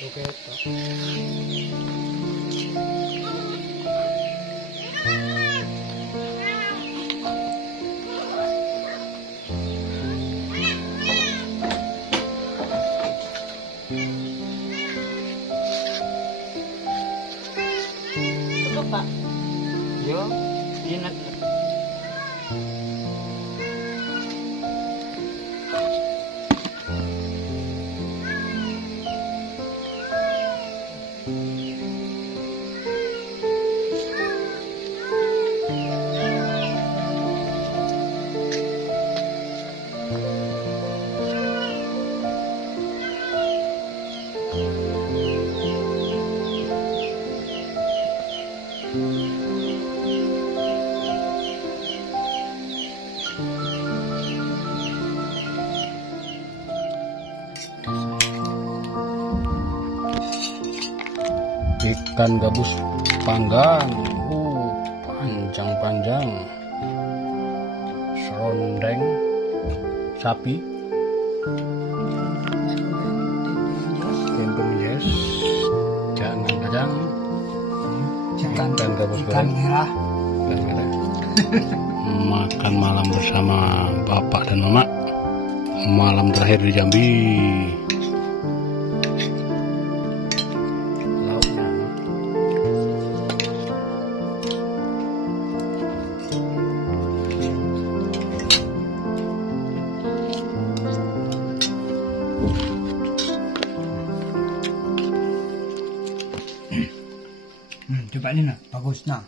Oke. Cukup Pak. Yo, ingat. Ikan gabus panggang, panjang-panjang, serondeng, sapi, kentung yes, jangan kadang, ikan gabus Ikan merah. ikan merah. Makan malam bersama bapak dan mama, malam terakhir di Jambi. Coba ini nah, bagus nah.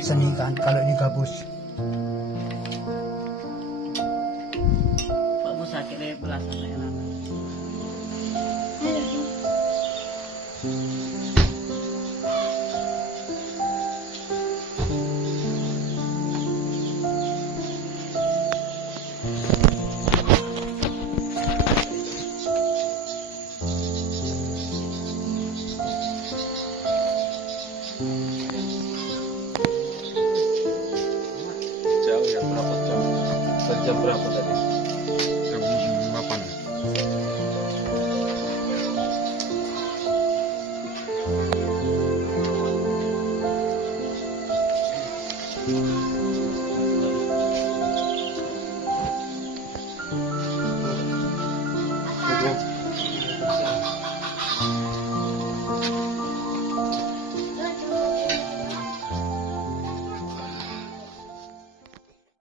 Seni kan kalau ini gabus. Pak Musa kira belasan enak. Jauh ya, berapa jam? Jam berapa tadi?